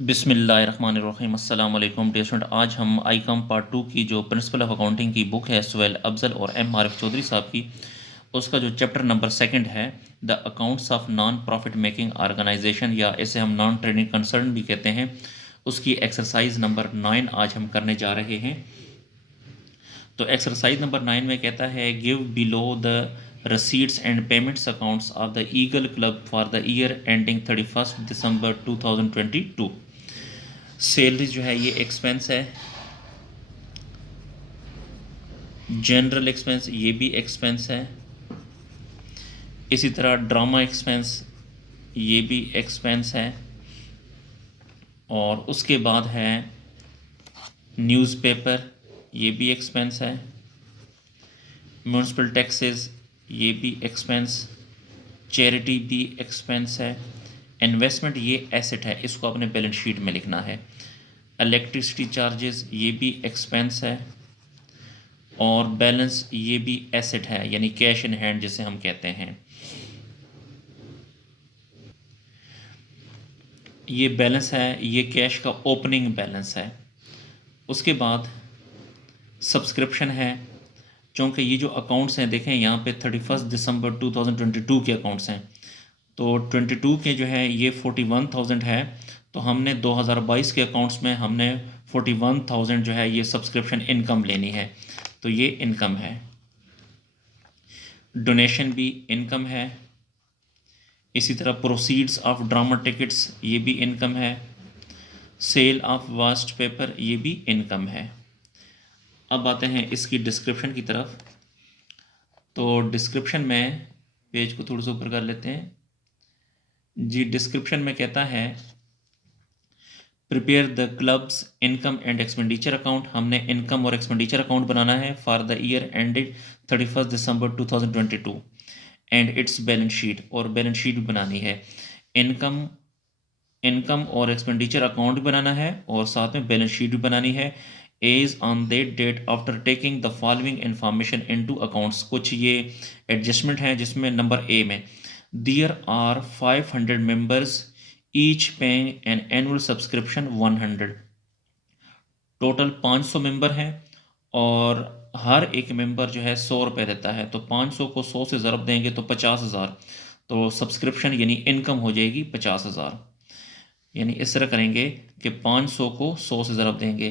बिस्मिल्लाहिर्रहमानिर्रहीम अस्सलाम वालेकुम डियर स्टूडेंट। आज हम आईकॉम पार्ट 2 की जो प्रिंसिपल ऑफ अकाउंटिंग की बुक है सुहेल अफजल और एम आरिफ चौधरी साहब की, उसका जो चैप्टर नंबर सेकंड है the accounts of non profit making organisation, या इसे हम नॉन ट्रेडिंग कंसर्न भी कहते हैं, उसकी एक्सरसाइज नंबर 9 आज हम करने जा रहे हैं। तो एक्सरसाइज नंबर 9 में कहता है give below the receipts and payments accounts of the Eagle Club for the year ending 31st December 2022। Salary जो है ये एक्सपेंस है, जनरल एक्सपेंस ये भी एक्सपेंस है, इसी तरह ड्रामा एक्सपेंस ये भी एक्सपेंस है, और उसके बाद है न्यूज़पेपर ये भी एक्सपेंस है, म्यूनसिपल टैक्सेस ये भी एक्सपेंस, चैरिटी भी एक्सपेंस है, इन्वेस्टमेंट ये एसेट है, इसको अपने बैलेंस शीट में लिखना है, इलेक्ट्रिसिटी चार्जेस ये भी एक्सपेंस है, और बैलेंस ये भी एसेट है, यानी कैश इन हैंड जिसे हम कहते हैं। ये बैलेंस है, ये कैश का ओपनिंग बैलेंस है। उसके बाद सब्सक्रिप्शन है, क्योंकि ये जो अकाउंट्स हैं देखें यहाँ पे 31 दिसंबर 2022 के अकाउंट्स हैं, तो 22 के जो है ये 41,000 है, तो हमने 2022 के अकाउंट्स में हमने 41,000 जो है ये सब्सक्रिप्शन इनकम लेनी है, तो ये इनकम है। डोनेशन भी इनकम है, इसी तरह प्रोसीड्स ऑफ ड्रामा टिकट्स ये भी इनकम है, सेल ऑफ वास्ट पेपर ये भी इनकम है। अब आते हैं इसकी डिस्क्रिप्शन की तरफ। तो डिस्क्रिप्शन में पेज को थोड़ा सा ऊपर कर लेते हैं जी। डिस्क्रिप्शन में कहता है prepare the clubs income and expenditure account, हमने इनकम और एक्सपेंडिचर अकाउंट बनाना है for the year ended 31 December 2022 and it's balance sheet, और बैलेंस शीट भी बनानी है। इनकम और एक्सपेंडिचर अकाउंट भी बनाना है और साथ में बैलेंस शीट भी बनानी है। As on that date after taking the following information into accounts, कुछ ये एडजस्टमेंट है जिसमें नंबर ए में there are 500 members each paying an annual subscription 100, total 500 member हैं और हर एक मेंबर जो है 100 रुपये देता है, तो 500 को 100 से ज़रब देंगे तो 50,000, तो सब्सक्रिप्शन यानी इनकम हो जाएगी 50,000। यानी इस तरह करेंगे कि 500 को 100 से ज़रब देंगे,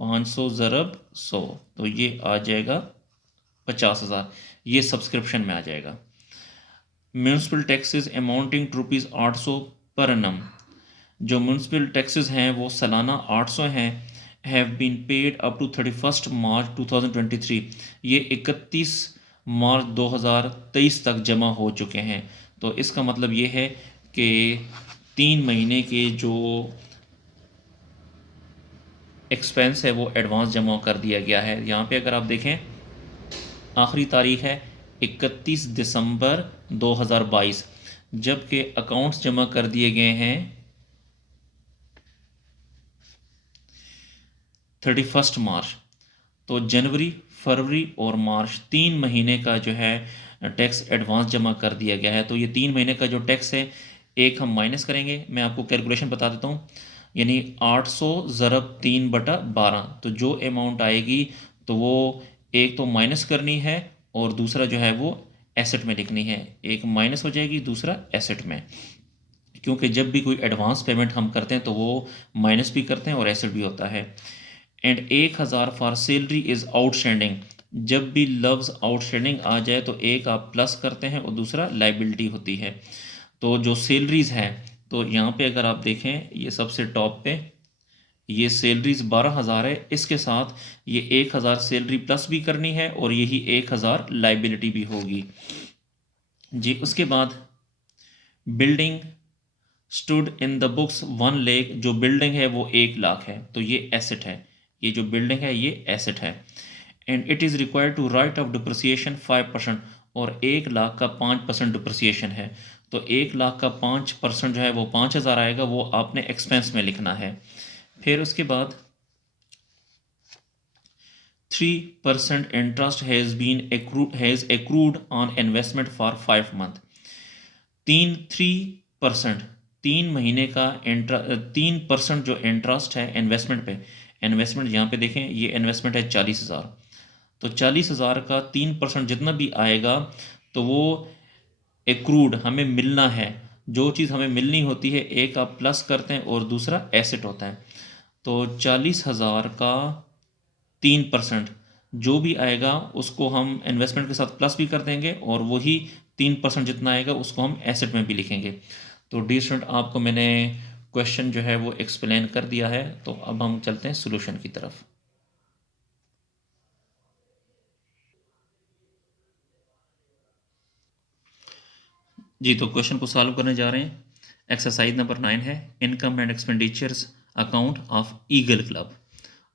500 ज़रब 100, तो ये आ जाएगा 50,000, ये सब्सक्रिप्शन में आ जाएगा। Municipal taxes amounting to ₹800 per annum, जो म्यूनसिपल टैक्सेस हैं वो सालाना 800 हैं, have been paid up to 31 March 2023, ये 31 मार्च 2023 तक जमा हो चुके हैं। तो इसका मतलब ये है कि 3 महीने के जो एक्सपेंस है वो एडवांस जमा कर दिया गया है। यहाँ पे अगर आप देखें आखिरी तारीख है 31 दिसंबर 2022, जबकि अकाउंट्स जमा कर दिए गए हैं 31 मार्च। तो जनवरी, फरवरी और मार्च 3 महीने का जो है टैक्स एडवांस जमा कर दिया गया है। तो ये 3 महीने का जो टैक्स है एक हम माइनस करेंगे, मैं आपको कैलकुलेशन बता देता हूँ, यानी 800 ज़रब 3/12, तो जो अमाउंट आएगी तो वो एक तो माइनस करनी है और दूसरा जो है वो एसेट में लिखनी है। एक माइनस हो जाएगी, दूसरा एसेट में, क्योंकि जब भी कोई एडवांस पेमेंट हम करते हैं तो वो माइनस भी करते हैं और एसेट भी होता है। And 1,000 for salary is outstanding, जब भी लफ्ज़ आउटस्टैंडिंग आ जाए तो एक आप प्लस करते हैं और दूसरा लाइबिलिटी होती है। तो जो सैलरीज़ हैं, तो यहाँ पे अगर आप देखें ये सबसे टॉप पे ये सैलरीज 12,000 है, इसके साथ ये 1,000 सैलरी प्लस भी करनी है और यही 1,000 लाइबिलिटी भी होगी जी। उसके बाद building stood in the books 1 lakh, जो बिल्डिंग है वो 1 लाख है, तो ये एसेट है, ये जो बिल्डिंग है ये एसेट है। And it is required to write off depreciation 5%, और 1 लाख का 5% डिप्रिसिएशन है, तो 1 लाख का 5% जो है वो 5,000 आएगा, वो आपने एक्सपेंस में लिखना है। फिर उसके बाद 3% interest has accrued on investment for 5 month, 3% 3 महीने का 3% जो इंटरेस्ट है इन्वेस्टमेंट पे, इन्वेस्टमेंट यहाँ पे देखें, ये इन्वेस्टमेंट है 40,000, तो 40,000 का 3% जितना भी आएगा तो वो एक्रूड हमें मिलना है। जो चीज़ हमें मिलनी होती है, एक आप प्लस करते हैं और दूसरा एसेट होता है। तो 40,000 का 3% जो भी आएगा उसको हम इन्वेस्टमेंट के साथ प्लस भी कर देंगे और वही 3% जितना आएगा उसको हम एसेट में भी लिखेंगे। तो डी स्टूडेंट, आपको मैंने क्वेश्चन जो है वो एक्सप्लेन कर दिया है, तो अब हम चलते हैं सोल्यूशन की तरफ। जी, तो क्वेश्चन को सॉल्व करने जा रहे हैं। एक्सरसाइज नंबर 9 है, income and expenditures account of eagle club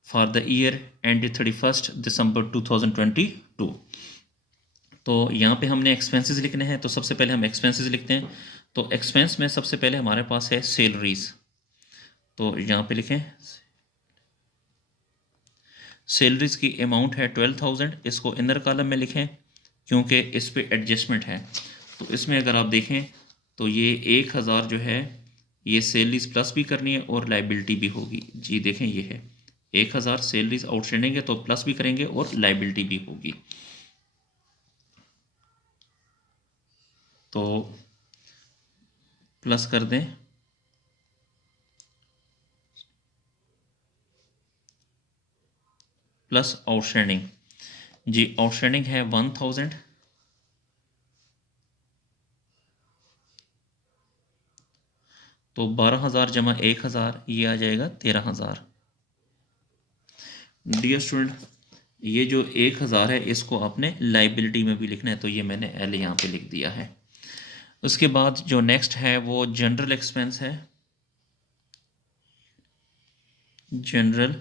for the year ended 31 दिसंबर 2022। तो यहाँ पे हमने एक्सपेंसेस लिखने हैं, तो सबसे पहले हम एक्सपेंसेस लिखते हैं। तो एक्सपेंस में सबसे पहले हमारे पास है सैलरीज, तो यहाँ पे लिखें सैलरीज की अमाउंट है 12,000, इसको इनर कॉलम में लिखें क्योंकि इस पे एडजस्टमेंट है। तो इसमें अगर आप देखें तो ये 1,000 जो है ये सैलरीज प्लस भी करनी है और लाइबिलिटी भी होगी। जी देखें, ये है 1,000 सैलरीज आउटस्टैंडिंग है तो प्लस भी करेंगे और लाइबिलिटी भी होगी। तो प्लस कर दें, प्लस आउटस्टैंडिंग। जी आउटस्टैंडिंग है 1,000, तो 12,000 जमा 1,000 ये आ जाएगा 13,000। डियर स्टूडेंट, ये जो 1,000 है इसको आपने लाइबिलिटी में भी लिखना है, तो ये मैंने एल यहाँ पे लिख दिया है। उसके बाद जो नेक्स्ट है वो जनरल एक्सपेंस है। जनरल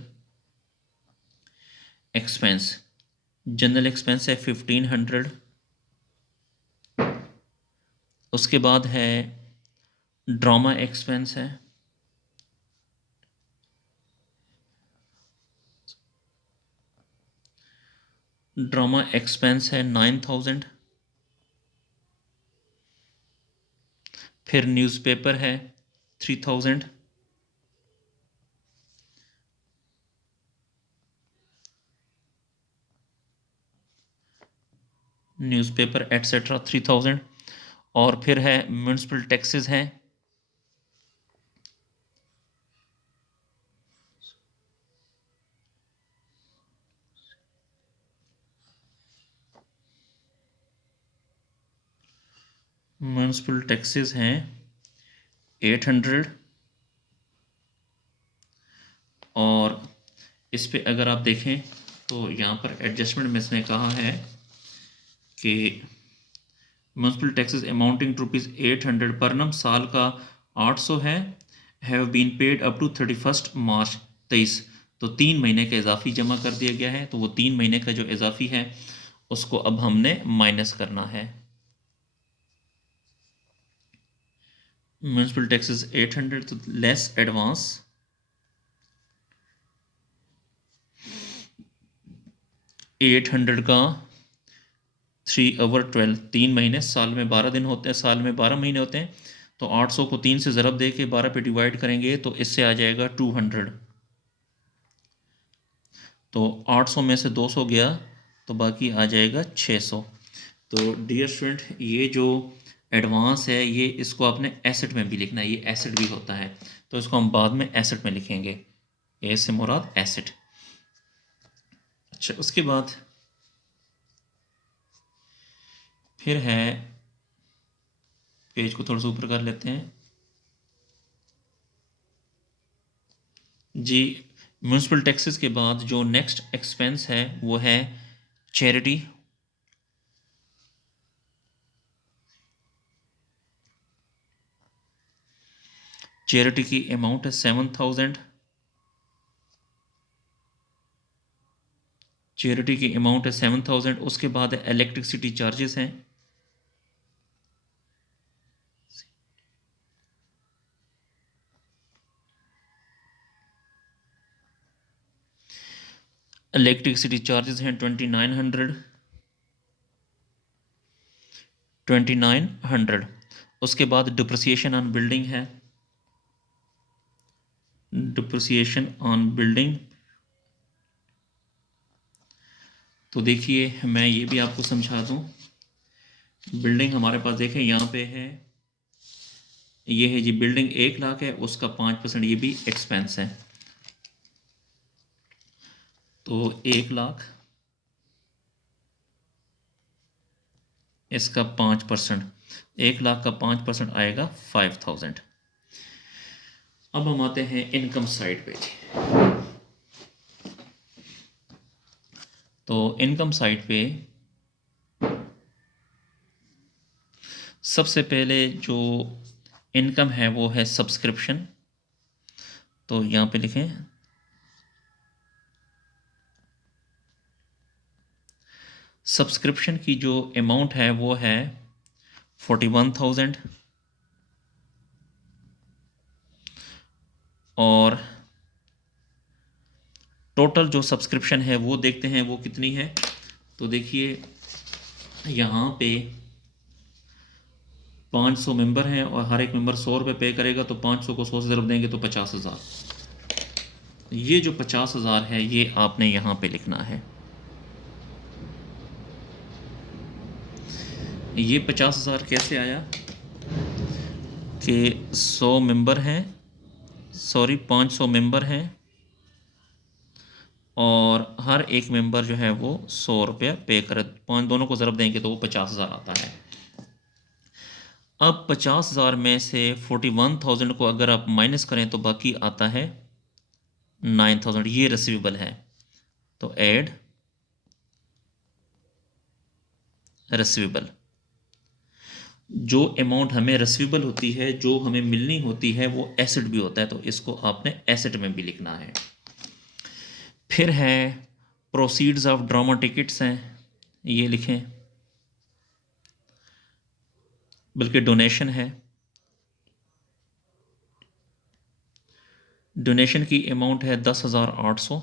एक्सपेंस, जनरल एक्सपेंस है 1,500। उसके बाद है ड्रामा एक्सपेंस है, ड्रामा एक्सपेंस है 9,000। फिर न्यूज़पेपर है 3,000। Newspaper etcetera 3,000। और फिर है म्यूनसिपल टैक्सेस हैं, म्यूनसिपल टैक्सेस हैं 800। और इस पे अगर आप देखें तो यहाँ पर एडजस्टमेंट में इसने कहा है कि म्यूनसिपल टैक्सेस अमाउंटिंग टू ₹800 पर नम, साल का 800 है, have been paid up to 31 March 23। तो 3 महीने का इजाफी जमा कर दिया गया है, तो वो 3 महीने का जो इजाफी है उसको अब हमने माइनस करना है। म्यूनसिपल टैक्सेस 800 तो लेस एडवांस 800 का 3/12, 3 महीने, साल में 12 दिन होते हैं, साल में 12 महीने होते हैं। तो 800 को 3 से ज़रब दे के 12 पे डिवाइड करेंगे तो इससे आ जाएगा 200। तो 800 में से 200 गया तो बाकी आ जाएगा 600। तो डियर स्टूडेंट, ये जो एडवांस है ये इसको आपने एसेट में भी लिखना है, ये एसेट भी होता है, तो इसको हम बाद में एसेट में लिखेंगे। ए से मुराद एसेट। अच्छा, उसके बाद फिर है, पेज को थोड़ा सा ऊपर कर लेते हैं जी। म्यूनसिपल टैक्सेस के बाद जो नेक्स्ट एक्सपेंस है वो है चैरिटी। चैरिटी की अमाउंट है 7,000। चैरिटी की अमाउंट है 7,000। उसके बाद इलेक्ट्रिसिटी चार्जेस हैं, इलेक्ट्रिसिटी चार्जेस हैं 2,900। उसके बाद डिप्रिसिएशन ऑन बिल्डिंग है डिप्रिसिएशन ऑन बिल्डिंग। तो देखिए मैं ये भी आपको समझा दूं, बिल्डिंग हमारे पास देखें यहाँ पे है, ये है जी बिल्डिंग 1 लाख है, उसका 5% ये भी एक्सपेंस है। तो 1 लाख, इसका 5%, 1 लाख का 5% आएगा 5000। अब हम आते हैं इनकम साइड पे। तो इनकम साइड पे सबसे पहले जो इनकम है वो है सब्सक्रिप्शन। तो यहाँ पे लिखें सब्सक्रिप्शन की जो अमाउंट है वो है 41,000, और टोटल जो सब्सक्रिप्शन है वो देखते हैं वो कितनी है। तो देखिए यहाँ पे 500 मेंबर हैं और हर एक मेंबर 100 रुपये पे करेगा, तो 500 को 100 से ज़रब देंगे तो 50,000। ये जो 50,000 है ये आपने यहाँ पे लिखना है। ये 50,000 कैसे आया कि 100 मेंबर हैं, सॉरी 500 मेंबर हैं और हर एक मेंबर जो है वो 100 रुपये पे करे, पाँच दोनों को ज़रब देंगे तो वो 50,000 आता है। अब 50,000 में से 41,000 को अगर आप माइनस करें तो बाकी आता है 9,000, ये रिसीवेबल है। तो ऐड रिसीवेबल, जो अमाउंट हमें रिसीवेबल होती है, जो हमें मिलनी होती है, वो एसेट भी होता है, तो इसको आपने एसेट में भी लिखना है। फिर है प्रोसीड्स ऑफ ड्रामा टिकट्स हैं, ये लिखें, बल्कि डोनेशन है। डोनेशन की अमाउंट है 10,800।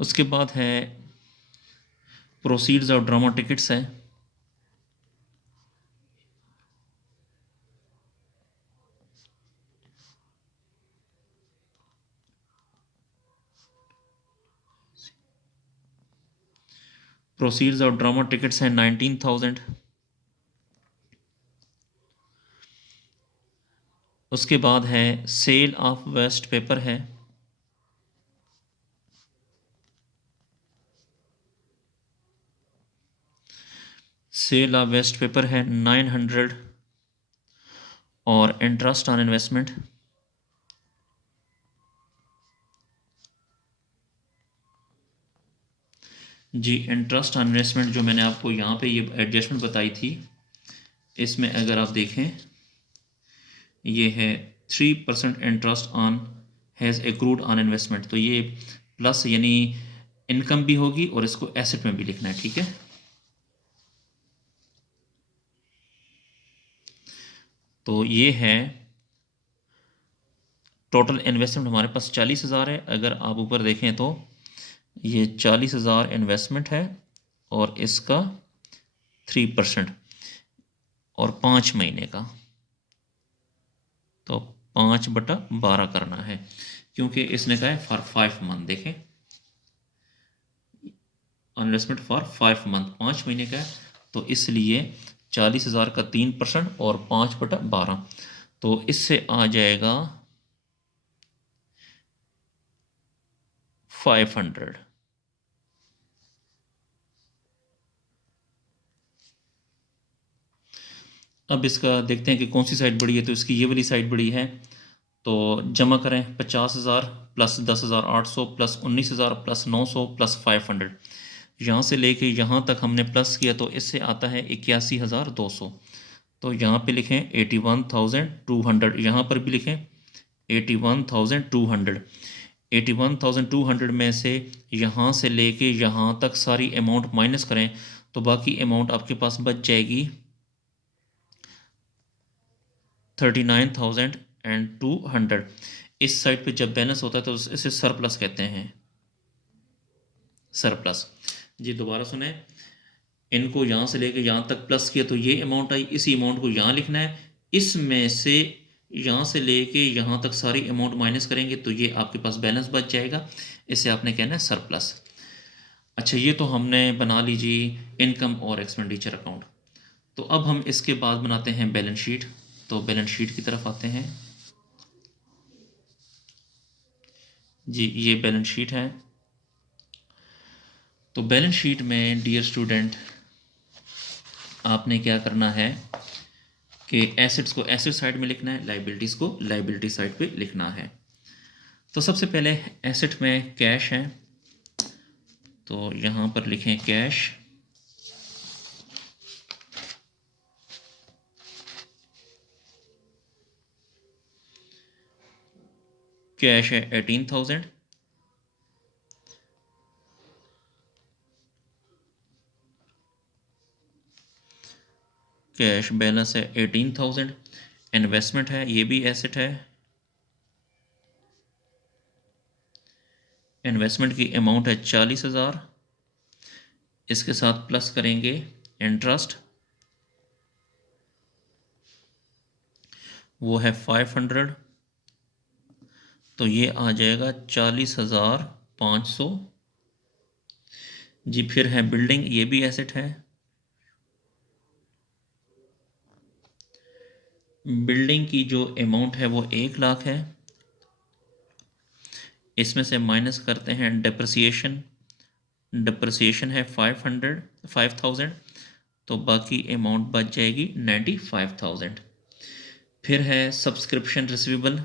उसके बाद है प्रोसीड्स ऑफ ड्रामा टिकट्स है, प्रोसीड्स ऑफ ड्रामा टिकट्स हैं 19,000। उसके बाद है सेल ऑफ वेस्ट पेपर है, सेल ऑफ वेस्ट पेपर है 900, और इंटरेस्ट ऑन इन्वेस्टमेंट जी, इंटरेस्ट ऑन इन्वेस्टमेंट जो मैंने आपको यहाँ पे ये एडजस्टमेंट बताई थी, इसमें अगर आप देखें ये है 3% interest on has accrued on investment, तो ये प्लस यानी इनकम भी होगी और इसको एसेट में भी लिखना है, ठीक है। तो ये है टोटल इन्वेस्टमेंट हमारे पास 40,000 है। अगर आप ऊपर देखें तो ये 40,000 इन्वेस्टमेंट है और इसका 3% और 5 महीने का, तो 5/12 करना है, क्योंकि इसने कहा है फॉर 5 मंथ। देखें इन्वेस्टमेंट फॉर 5 मंथ, 5 महीने का है, तो इसलिए 40,000 का 3% और 5/12, तो इससे आ जाएगा 500। अब इसका देखते हैं कि कौन सी साइड बड़ी है, तो इसकी ये वाली साइड बड़ी है। तो जमा करें 50,000 प्लस 10,800 प्लस 19,000 प्लस 900 प्लस 500, यहाँ से लेके यहाँ तक हमने प्लस किया तो इससे आता है 81,200। तो यहाँ पे लिखें 81,200, यहाँ पर भी लिखें 81,200। 81,200 में से यहाँ से लेके यहाँ तक सारी अमाउंट माइनस करें तो बाकी अमाउंट आपके पास बच जाएगी 39,200। इस साइड पे जब बैलेंस होता है तो इसे सरप्लस कहते हैं, सरप्लस। जी दोबारा सुने, इनको यहाँ से लेके यहाँ तक प्लस किया तो ये अमाउंट आई, इसी अमाउंट को यहाँ लिखना है, इसमें से यहाँ से लेके यहाँ तक सारी अमाउंट माइनस करेंगे तो ये आपके पास बैलेंस बच जाएगा, इसे आपने कहना है सरप्लस। अच्छा, ये तो हमने बना लीजिए इनकम और एक्सपेंडिचर अकाउंट। तो अब हम इसके बाद बनाते हैं बैलेंस शीट। तो बैलेंस शीट की तरफ आते हैं जी, ये बैलेंस शीट है। तो बैलेंस शीट में डियर स्टूडेंट आपने क्या करना है कि एसेट्स को एसेट साइड में लिखना है, लाइबिलिटीज़ को लाइबिलिटी साइड पे लिखना है। तो सबसे पहले एसेट में कैश है, तो यहाँ पर लिखें कैश। कैश है 18,000। कैश बैलेंस है 18,000। इन्वेस्टमेंट है, ये भी एसेट है। इन्वेस्टमेंट की अमाउंट है 40,000। इसके साथ प्लस करेंगे इंटरेस्ट, वो है 500। तो ये आ जाएगा 40,500 जी। फिर है बिल्डिंग, ये भी एसेट है। बिल्डिंग की जो अमाउंट है वो 1,00,000 है। इसमें से माइनस करते हैं डिप्रिसिएशन। डिप्रिसिएशन है 5,000, तो बाकी अमाउंट बच जाएगी 95,000। फिर है सब्सक्रिप्शन रिसीवेबल।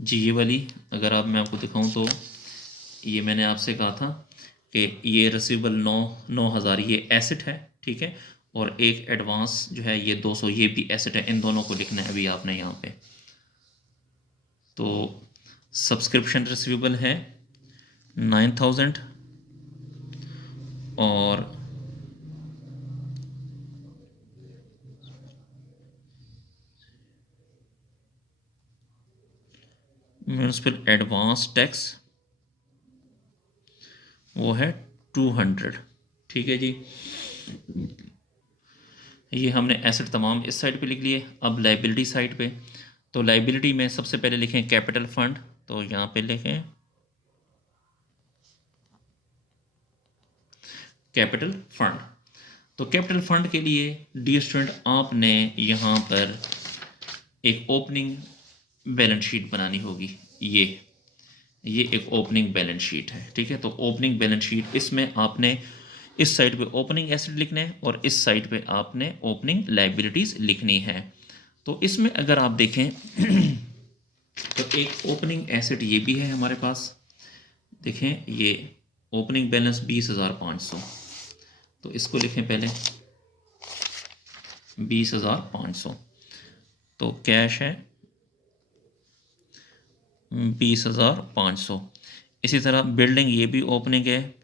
जी, ये वाली अगर आप मैं आपको दिखाऊं तो ये मैंने आपसे कहा था कि ये रिसीवेबल 9,000 ये एसेट है, ठीक है। और एक एडवांस जो है ये 200 ये भी एसेट है। इन दोनों को लिखना है अभी आपने यहाँ पे। तो सब्सक्रिप्शन रिसीवेबल है 9,000 और म्यूनिसिपल एडवांस टैक्स वो है 200, ठीक है जी। ये हमने एसेट तमाम इस साइड पे लिख लिए। अब लाइबिलिटी साइड पे, तो लाइबिलिटी में सबसे पहले लिखें कैपिटल फंड। तो यहाँ पे लिखें कैपिटल फंड। तो कैपिटल फंड के लिए डियर स्टूडेंट आपने यहाँ पर एक ओपनिंग बैलेंस शीट बनानी होगी। ये एक ओपनिंग बैलेंस शीट है, ठीक है। तो ओपनिंग बैलेंस शीट, इसमें आपने इस साइड पे ओपनिंग एसेट लिखने हैं और इस साइड पे आपने ओपनिंग लाइबिलिटीज़ लिखनी है। तो इसमें अगर आप देखें तो एक ओपनिंग एसेट ये भी है हमारे पास। देखें ये ओपनिंग बैलेंस 20,500। तो इसको लिखें पहले 20,500। तो कैश है 20,500। इसी तरह बिल्डिंग ये भी ओपनिंग है।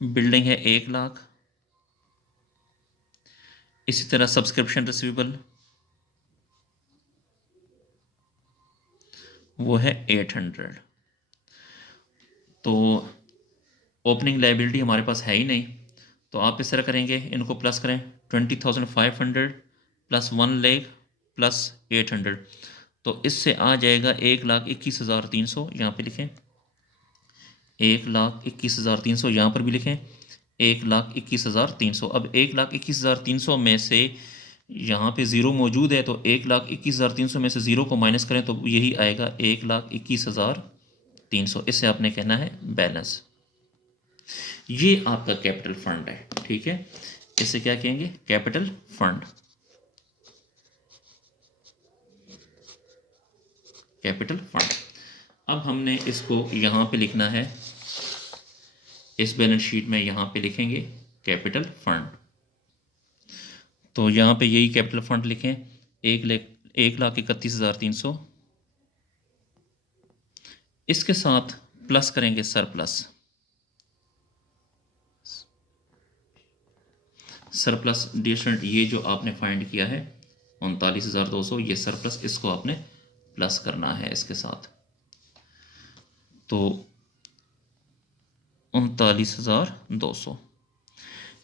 बिल्डिंग है 1,00,000। इसी तरह सब्सक्रिप्शन रिसीवेबल वो है 800। तो ओपनिंग लाइबिलिटी हमारे पास है ही नहीं, तो आप इस तरह करेंगे, इनको प्लस करें 20,500 प्लस 1,00,000 प्लस 800। तो इससे आ जाएगा 1,21,300। यहाँ पे लिखें 1,21,300, यहाँ पर भी लिखें 1,21,300। अब 1,21,300 में से यहाँ पे ज़ीरो मौजूद है, तो 1,21,300 में से ज़ीरो को माइनस करें तो यही आएगा 1,21,300। इससे आपने कहना है बैलेंस। ये आपका कैपिटल फंड है, ठीक है। इसे क्या कहेंगे? Capital fund. Capital fund. अब हमने इसको यहाँ पे लिखना है, इस बैलेंस शीट में यहाँ पे लिखेंगे कैपिटल फंड। तो यहाँ पे यही कैपिटल फंड लिखें 1,31,300। इसके साथ प्लस करेंगे सरप्लस। सरप्लस डियर स्टूडेंट ये जो आपने फाइंड किया है 39,200 ये सरप्लस, इसको आपने प्लस करना है इसके साथ। तो 39,200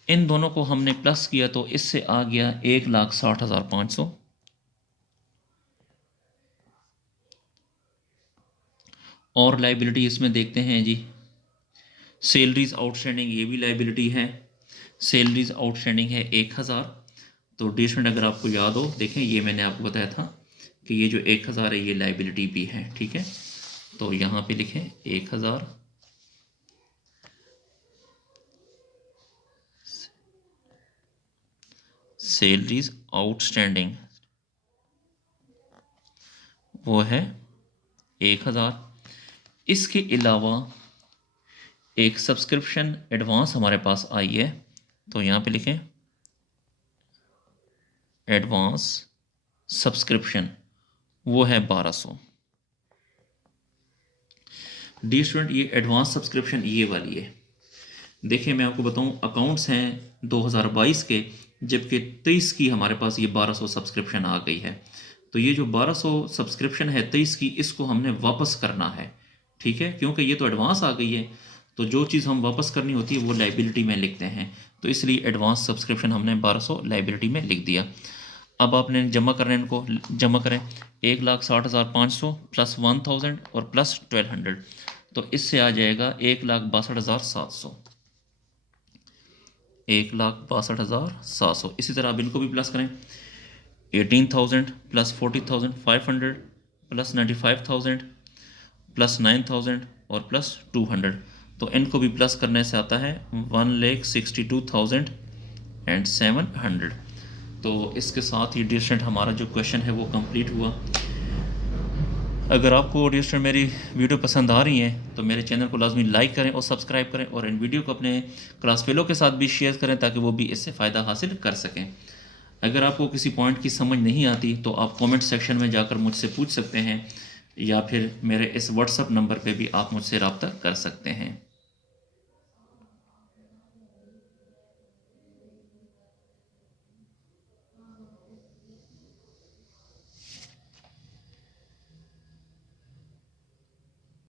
इन दोनों को हमने प्लस किया तो इससे आ गया 1,60,500। और लाइबिलिटी इसमें देखते हैं जी, सैलरीज आउटस्टैंडिंग, ये भी लाइबिलिटी है। सैलरीज आउटस्टैंडिंग है 1,000। तो डियर स्टूडेंट अगर आपको याद हो, देखें ये मैंने आपको बताया था कि ये जो 1,000 है ये लाइबिलिटी भी है, ठीक है। तो यहाँ पे लिखें 1,000 सैलरीज आउटस्टैंडिंग वो है 1,000। इसके अलावा एक सब्सक्रिप्शन एडवांस हमारे पास आई है, तो यहाँ पे लिखें एडवांस सब्सक्रिप्शन, वो है 1,200। डियर स्टूडेंट ये एडवांस सब्सक्रिप्शन ये वाली है। देखिए मैं आपको बताऊं, अकाउंट्स हैं 2022 के, जबकि 23 की हमारे पास ये 1,200 सब्सक्रिप्शन आ गई है। तो ये जो 1,200 सब्सक्रिप्शन है 23 की, इसको हमने वापस करना है, ठीक है, क्योंकि ये तो एडवांस आ गई है। तो जो चीज़ हम वापस करनी होती है वो लाइबिलिटी में लिखते हैं, तो इसलिए एडवांस सब्सक्रिप्शन हमने 1,200 लाइबिलिटी में लिख दिया। अब आपने जमा करना है, इनको जमा करें 1,60,500 प्लस 1,000 और प्लस 1,200, तो इससे आ जाएगा 1,62,700। 1,62,700। इसी तरह आप इनको भी प्लस करें 18,000 प्लस 40,500 प्लस 95,000 प्लस 9,000 और प्लस 200। तो इनको भी प्लस करने से आता है 1,62,700। तो इसके साथ ही डियर स्टूडेंट हमारा जो क्वेश्चन है वो कंप्लीट हुआ। अगर आपको डियर स्टूडेंट मेरी वीडियो पसंद आ रही है तो मेरे चैनल को लाजमी लाइक करें और सब्सक्राइब करें, और इन वीडियो को अपने क्लास फेलो के साथ भी शेयर करें ताकि वो भी इससे फ़ायदा हासिल कर सकें। अगर आपको किसी पॉइंट की समझ नहीं आती तो आप कमेंट सेक्शन में जाकर मुझसे पूछ सकते हैं, या फिर मेरे इस व्हाट्सएप नंबर पे भी आप मुझसे रब्ता कर सकते हैं।